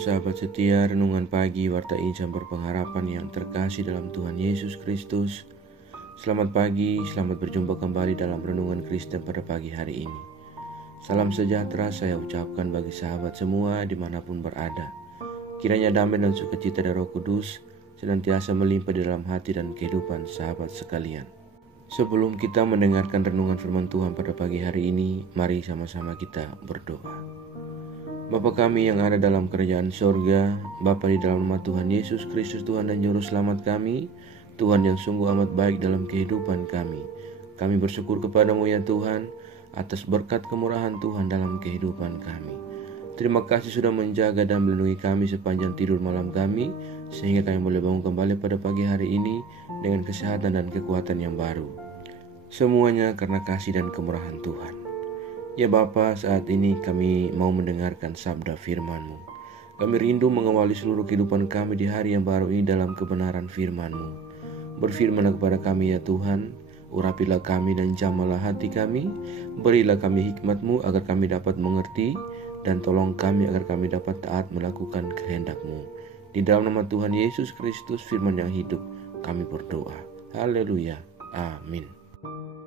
sahabat setia, renungan pagi Warta Insan Berpengharapan yang terkasih dalam Tuhan Yesus Kristus. Selamat pagi, selamat berjumpa kembali dalam renungan Kristen pada pagi hari ini. Salam sejahtera saya ucapkan bagi sahabat semua dimanapun berada. Kiranya damai dan sukacita dari Roh Kudus senantiasa melimpah di dalam hati dan kehidupan sahabat sekalian. Sebelum kita mendengarkan renungan firman Tuhan pada pagi hari ini, mari sama-sama kita berdoa. Bapa kami yang ada dalam kerajaan sorga, Bapa di dalam nama Tuhan Yesus Kristus, Tuhan dan Juru Selamat kami, Tuhan yang sungguh amat baik dalam kehidupan kami. Kami bersyukur kepadamu ya Tuhan, atas berkat kemurahan Tuhan dalam kehidupan kami. Terima kasih sudah menjaga dan melindungi kami sepanjang tidur malam kami, sehingga kami boleh bangun kembali pada pagi hari ini dengan kesehatan dan kekuatan yang baru. Semuanya karena kasih dan kemurahan Tuhan. Ya Bapa, saat ini kami mau mendengarkan sabda firman-Mu. Kami rindu mengawali seluruh kehidupan kami di hari yang baru ini dalam kebenaran firman-Mu. Berfirmanlah kepada kami ya Tuhan, urapilah kami dan jamalah hati kami, berilah kami hikmat-Mu agar kami dapat mengerti, dan tolong kami agar kami dapat taat melakukan kehendak-Mu. Di dalam nama Tuhan Yesus Kristus, firman yang hidup, kami berdoa. Haleluya. Amin.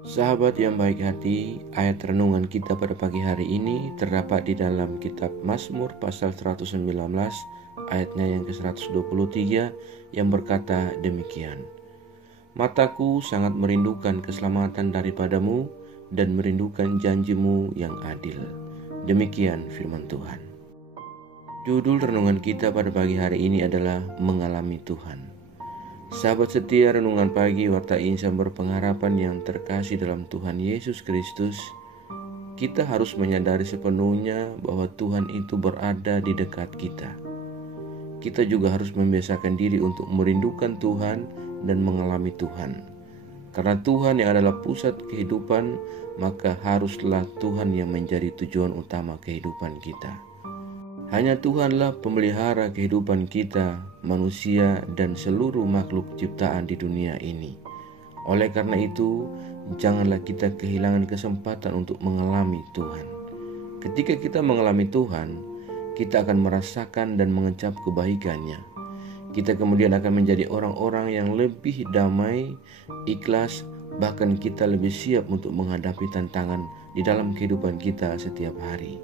Sahabat yang baik hati, ayat renungan kita pada pagi hari ini terdapat di dalam kitab Mazmur pasal 119 ayatnya yang ke-123 yang berkata demikian. Mataku sangat merindukan keselamatan daripadamu dan merindukan janjimu yang adil. Demikian firman Tuhan. Judul renungan kita pada pagi hari ini adalah Mengalami Tuhan. Sahabat setia, renungan pagi Warta Insan Berpengharapan yang terkasih dalam Tuhan Yesus Kristus, kita harus menyadari sepenuhnya bahwa Tuhan itu berada di dekat kita. Kita juga harus membiasakan diri untuk merindukan Tuhan dan mengalami Tuhan. Karena Tuhan yang adalah pusat kehidupan, maka haruslah Tuhan yang menjadi tujuan utama kehidupan kita. Hanya Tuhanlah pemelihara kehidupan kita, manusia, dan seluruh makhluk ciptaan di dunia ini. Oleh karena itu, janganlah kita kehilangan kesempatan untuk mengalami Tuhan. Ketika kita mengalami Tuhan, kita akan merasakan dan mengecap kebaikan-Nya. Kita kemudian akan menjadi orang-orang yang lebih damai, ikhlas, bahkan kita lebih siap untuk menghadapi tantangan di dalam kehidupan kita setiap hari.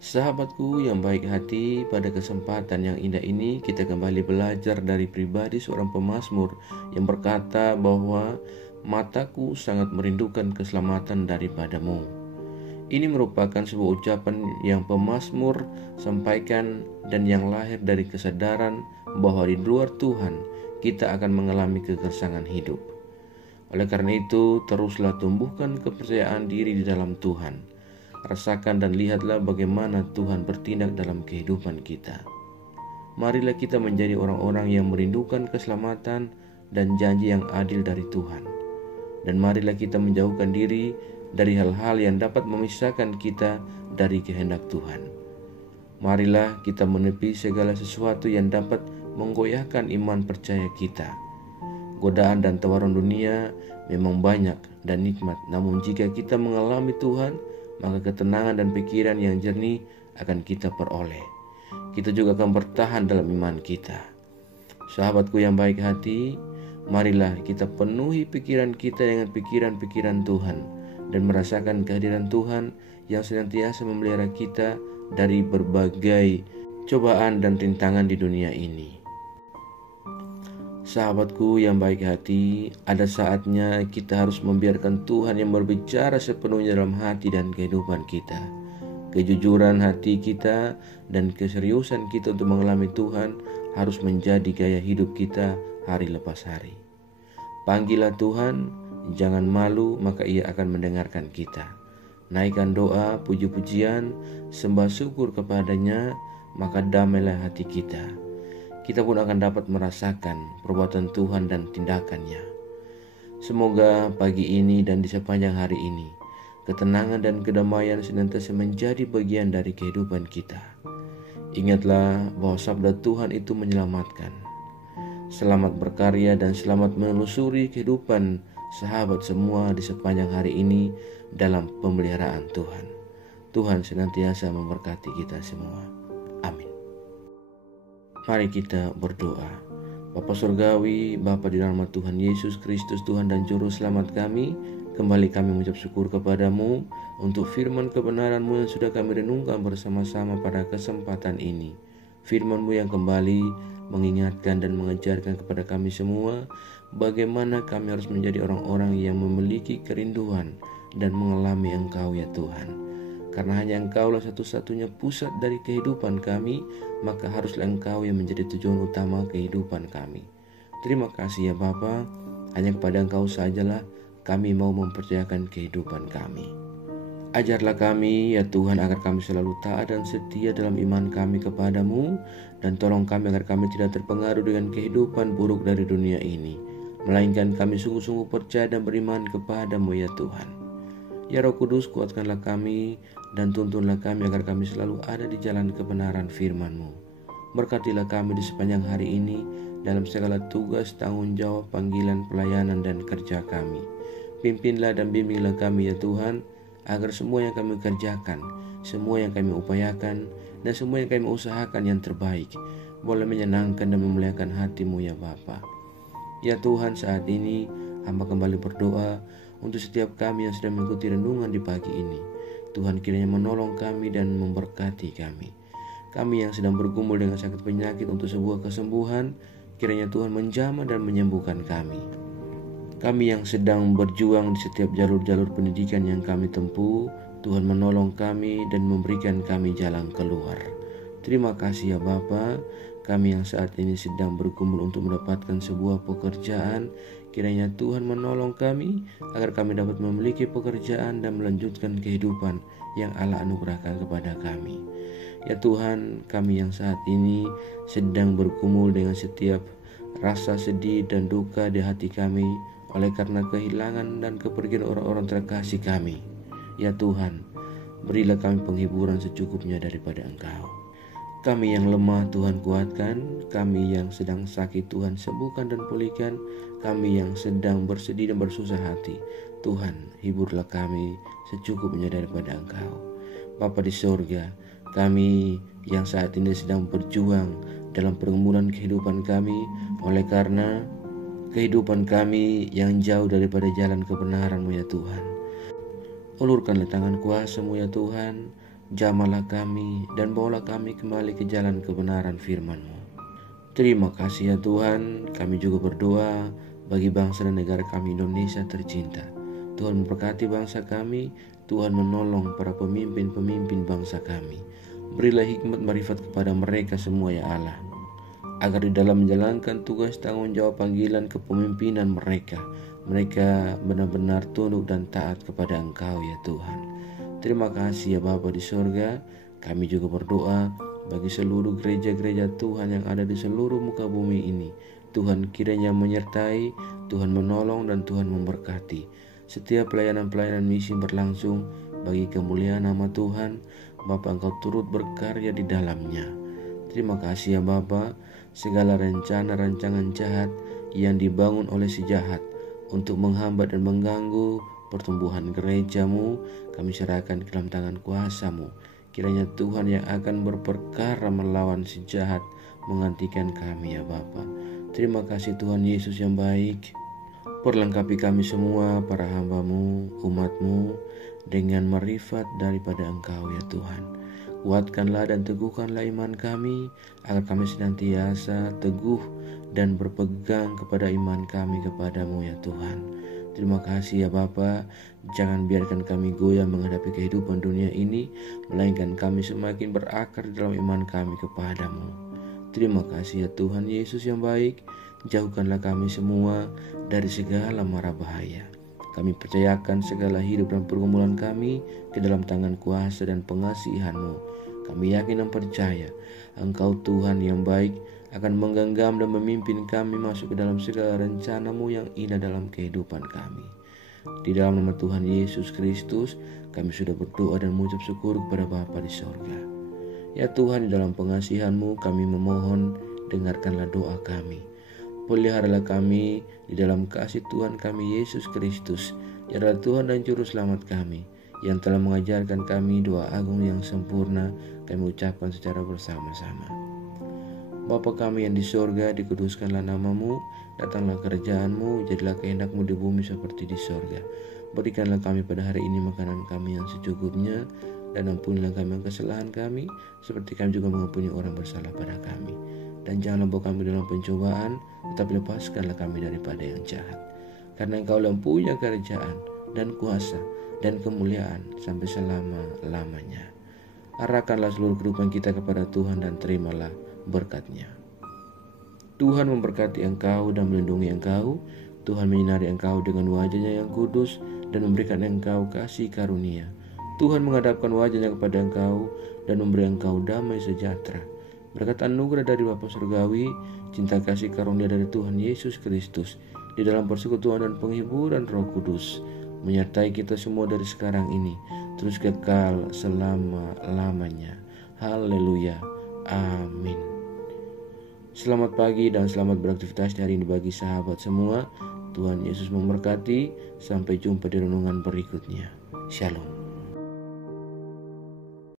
Sahabatku yang baik hati, pada kesempatan yang indah ini kita kembali belajar dari pribadi seorang pemazmur yang berkata bahwa mataku sangat merindukan keselamatan daripadamu. Ini merupakan sebuah ucapan yang pemazmur sampaikan dan yang lahir dari kesadaran bahwa di luar Tuhan kita akan mengalami kegersangan hidup. Oleh karena itu, teruslah tumbuhkan kepercayaan diri di dalam Tuhan. Rasakan dan lihatlah bagaimana Tuhan bertindak dalam kehidupan kita. Marilah kita menjadi orang-orang yang merindukan keselamatan dan janji yang adil dari Tuhan. Dan marilah kita menjauhkan diri dari hal-hal yang dapat memisahkan kita dari kehendak Tuhan. Marilah kita menepi segala sesuatu yang dapat menggoyahkan iman percaya kita. Godaan dan tawaran dunia memang banyak dan nikmat, namun jika kita mengalami Tuhan, maka ketenangan dan pikiran yang jernih akan kita peroleh. Kita juga akan bertahan dalam iman kita. Sahabatku yang baik hati, marilah kita penuhi pikiran kita dengan pikiran-pikiran Tuhan dan merasakan kehadiran Tuhan yang senantiasa memelihara kita dari berbagai cobaan dan rintangan di dunia ini. Sahabatku yang baik hati, ada saatnya kita harus membiarkan Tuhan yang berbicara sepenuhnya dalam hati dan kehidupan kita. Kejujuran hati kita dan keseriusan kita untuk mengalami Tuhan harus menjadi gaya hidup kita hari lepas hari. Panggillah Tuhan, jangan malu, maka Ia akan mendengarkan kita. Naikkan doa, puji-pujian, sembah syukur kepadanya, maka damailah hati kita. Kita pun akan dapat merasakan perbuatan Tuhan dan tindakannya. Semoga pagi ini dan di sepanjang hari ini, ketenangan dan kedamaian senantiasa menjadi bagian dari kehidupan kita. Ingatlah bahwa sabda Tuhan itu menyelamatkan. Selamat berkarya dan selamat menelusuri kehidupan sahabat semua di sepanjang hari ini dalam pemeliharaan Tuhan. Tuhan senantiasa memberkati kita semua. Amin. Mari kita berdoa. Bapa Surgawi, Bapa di dalam nama Tuhan Yesus Kristus, Tuhan dan Juru Selamat kami, kembali kami mengucap syukur kepadamu untuk firman kebenaran-Mu yang sudah kami renungkan bersama-sama pada kesempatan ini. Firman-Mu yang kembali mengingatkan dan mengajarkan kepada kami semua bagaimana kami harus menjadi orang-orang yang memiliki kerinduan dan mengalami Engkau ya Tuhan. Karena hanya Engkaulah satu-satunya pusat dari kehidupan kami, maka haruslah Engkau yang menjadi tujuan utama kehidupan kami. Terima kasih ya Bapa, hanya kepada Engkau sajalah kami mau mempercayakan kehidupan kami. Ajarlah kami ya Tuhan agar kami selalu taat dan setia dalam iman kami kepadamu, dan tolong kami agar kami tidak terpengaruh dengan kehidupan buruk dari dunia ini, melainkan kami sungguh-sungguh percaya dan beriman kepadamu ya Tuhan. Ya Roh Kudus, kuatkanlah kami dan tuntunlah kami agar kami selalu ada di jalan kebenaran firman-Mu. Berkatilah kami di sepanjang hari ini dalam segala tugas, tanggung jawab, panggilan, pelayanan, dan kerja kami. Pimpinlah dan bimbinglah kami ya Tuhan, agar semua yang kami kerjakan, semua yang kami upayakan, dan semua yang kami usahakan yang terbaik boleh menyenangkan dan memuliakan hati-Mu ya Bapa. Ya Tuhan, saat ini hamba kembali berdoa untuk setiap kami yang sedang mengikuti renungan di pagi ini. Tuhan kiranya menolong kami dan memberkati kami. Kami yang sedang bergumul dengan sakit penyakit untuk sebuah kesembuhan, kiranya Tuhan menjamah dan menyembuhkan kami. Kami yang sedang berjuang di setiap jalur-jalur pendidikan yang kami tempuh, Tuhan menolong kami dan memberikan kami jalan keluar. Terima kasih ya Bapa. Kami yang saat ini sedang bergumul untuk mendapatkan sebuah pekerjaan, kiranya Tuhan menolong kami agar kami dapat memiliki pekerjaan dan melanjutkan kehidupan yang Allah anugerahkan kepada kami. Ya Tuhan, kami yang saat ini sedang bergumul dengan setiap rasa sedih dan duka di hati kami oleh karena kehilangan dan kepergian orang-orang terkasih kami. Ya Tuhan, berilah kami penghiburan secukupnya daripada Engkau. Kami yang lemah Tuhan kuatkan, kami yang sedang sakit Tuhan sembuhkan dan pulihkan, kami yang sedang bersedih dan bersusah hati, Tuhan hiburlah kami secukupnya daripada Engkau. Bapa di sorga, kami yang saat ini sedang berjuang dalam pergumulan kehidupan kami oleh karena kehidupan kami yang jauh daripada jalan kebenaran-Mu ya Tuhan. Ulurkanlah tangan kuasa-Mu ya Tuhan, jamahlah kami dan bawalah kami kembali ke jalan kebenaran firman-Mu. Terima kasih ya Tuhan. Kami juga berdoa bagi bangsa dan negara kami Indonesia tercinta. Tuhan memberkati bangsa kami, Tuhan menolong para pemimpin-pemimpin bangsa kami. Berilah hikmat marifat kepada mereka semua ya Allah, agar di dalam menjalankan tugas tanggung jawab panggilan kepemimpinan mereka benar-benar tunduk dan taat kepada Engkau ya Tuhan. Terima kasih ya Bapa di sorga. Kami juga berdoa bagi seluruh gereja-gereja Tuhan yang ada di seluruh muka bumi ini. Tuhan kiranya menyertai, Tuhan menolong dan Tuhan memberkati. Setiap pelayanan-pelayanan misi berlangsung bagi kemuliaan nama Tuhan. Bapa, Engkau turut berkarya di dalamnya. Terima kasih ya Bapa. Segala rencana rancangan jahat yang dibangun oleh si jahat untuk menghambat dan mengganggu pertumbuhan gereja-Mu, kami serahkan ke dalam tangan kuasa-Mu. Kiranya Tuhan yang akan berperkara melawan si jahat menggantikan kami ya Bapa. Terima kasih Tuhan Yesus yang baik. Perlengkapi kami semua para hamba-Mu, umat-Mu dengan marifat daripada Engkau ya Tuhan. Kuatkanlah dan teguhkanlah iman kami agar kami senantiasa teguh dan berpegang kepada iman kami kepada-Mu ya Tuhan. Terima kasih ya Bapa. Jangan biarkan kami goyah menghadapi kehidupan dunia ini, melainkan kami semakin berakar dalam iman kami kepada-Mu. Terima kasih ya Tuhan Yesus yang baik. Jauhkanlah kami semua dari segala mara bahaya. Kami percayakan segala hidup dan pergumulan kami ke dalam tangan kuasa dan pengasihan-Mu. Kami yakin dan percaya Engkau Tuhan yang baik akan menggenggam dan memimpin kami masuk ke dalam segala rencana-Mu yang indah dalam kehidupan kami. Di dalam nama Tuhan Yesus Kristus, kami sudah berdoa dan mengucap syukur kepada Bapa di sorga. Ya Tuhan, di dalam pengasihan-Mu kami memohon, dengarkanlah doa kami. Peliharalah kami di dalam kasih Tuhan kami Yesus Kristus, yang adalah Tuhan dan Juru Selamat kami, yang telah mengajarkan kami doa agung yang sempurna. Kami ucapkan secara bersama-sama. Bapa kami yang di sorga, dikuduskanlah namamu, datanglah kerajaan-Mu, jadilah kehendak-Mu di bumi seperti di sorga. Berikanlah kami pada hari ini makanan kami yang secukupnya, dan ampunilah kami kesalahan kami, seperti kami juga mengampuni orang bersalah pada kami. Dan janganlah bawa kami dalam pencobaan, tetapi lepaskanlah kami daripada yang jahat. Karena Engkau yang punya kerajaan, dan kuasa, dan kemuliaan sampai selama-lamanya. Arahkanlah seluruh kehidupan kita kepada Tuhan dan terimalah berkat-Nya. Tuhan memberkati engkau dan melindungi engkau. Tuhan menyinari engkau dengan wajah-Nya yang kudus dan memberikan engkau kasih karunia. Tuhan menghadapkan wajah-Nya kepada engkau dan memberi engkau damai sejahtera. Berkat anugerah dari Bapa Surgawi, cinta kasih karunia dari Tuhan Yesus Kristus, di dalam persekutuan dan penghiburan Roh Kudus, menyertai kita semua dari sekarang ini, terus kekal selama-lamanya. Haleluya. Amin. Selamat pagi dan selamat beraktivitas hari ini bagi sahabat semua. Tuhan Yesus memberkati. Sampai jumpa di renungan berikutnya. Shalom.